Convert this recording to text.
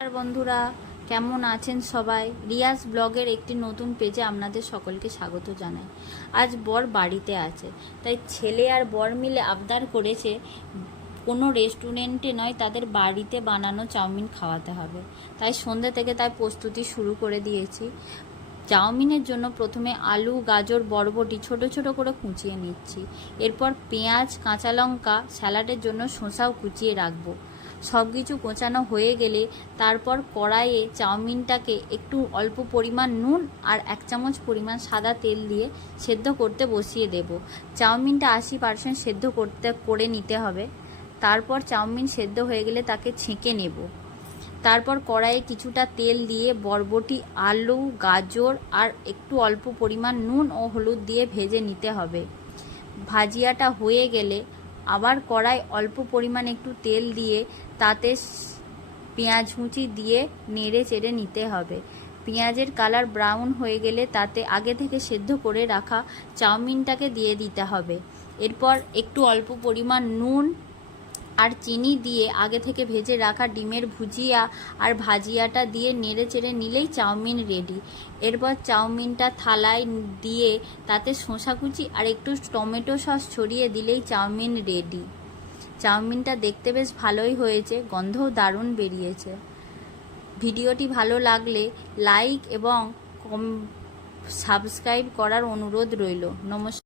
আর বন্ধুরা, কেমন আছেন সবাই? রিয়াজ ব্লগের একটি নতুন পেজে আপনাদের সকলকে স্বাগত জানাই। আজ বর বাড়িতে আছে, তাই ছেলে আর বর মিলে আবদার করেছে কোনো রেস্টুরেন্টে নয়, তাদের বাড়িতে বানানো চাউমিন খাওয়াতে হবে। তাই সন্ধ্যে থেকে তাই প্রস্তুতি শুরু করে দিয়েছি। চাউমিনের জন্য প্রথমে আলু, গাজর, বরবটি ছোট ছোট করে কুচিয়ে নিচ্ছি। এরপর পেঁয়াজ, কাঁচা লঙ্কা, স্যালাডের জন্য শসাও কুচিয়ে রাখবো। সব কিছু কোচানো হয়ে গেলে তারপর কড়াইয়ে চাউমিনটাকে একটু অল্প পরিমাণ নুন আর 1 চামচ পরিমাণ সাদা তেল দিয়ে সেদ্ধ করতে বসিয়ে দেব। চাউমিনটা 80% সেদ্ধ করে নিতে হবে। তারপর চাউমিন সেদ্ধ হয়ে গেলে তাকে ছেঁকে নেব। তারপর কড়াইয়ে কিছুটা তেল দিয়ে বরবটি, আলু, গাজর আর একটু অল্প পরিমাণ নুন ও হলুদ দিয়ে ভেজে নিতে হবে। ভাজিয়াটা হয়ে গেলে আবার কড়াই অল্প পরিমাণ একটু তেল দিয়ে তাতে পেঁয়াজ কুচি দিয়ে নেড়ে চেড়ে নিতে হবে। পেঁয়াজের কালার ব্রাউন হয়ে গেলে তাতে আগে থেকে সেদ্ধ করে রাখা চাউমিনটাকে দিয়ে দিতে হবে। এরপর একটু অল্প পরিমাণ নুন আর চিনি দিয়ে আগে থেকে ভেজে রাখা ডিমের ভুজিয়া আর ভাজিয়াটা দিয়ে নেড়ে চেড়ে নিলেই চাউমিন রেডি। এরপর চাউমিনটা থালায় দিয়ে তাতে শসা কুচি আর একটু টমেটো সস ছড়িয়ে দিলেই চাউমিন রেডি। চাউমিনটা দেখতে বেশ ভালোই হয়েছে, গন্ধও দারুণ বেরিয়েছে। ভিডিওটি ভালো লাগলে লাইক এবং সাবস্ক্রাইব করার অনুরোধ রইল। নমস্কার।